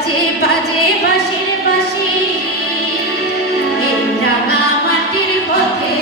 বাজে বাজে বাঁশির বাঁশি মাটির পথে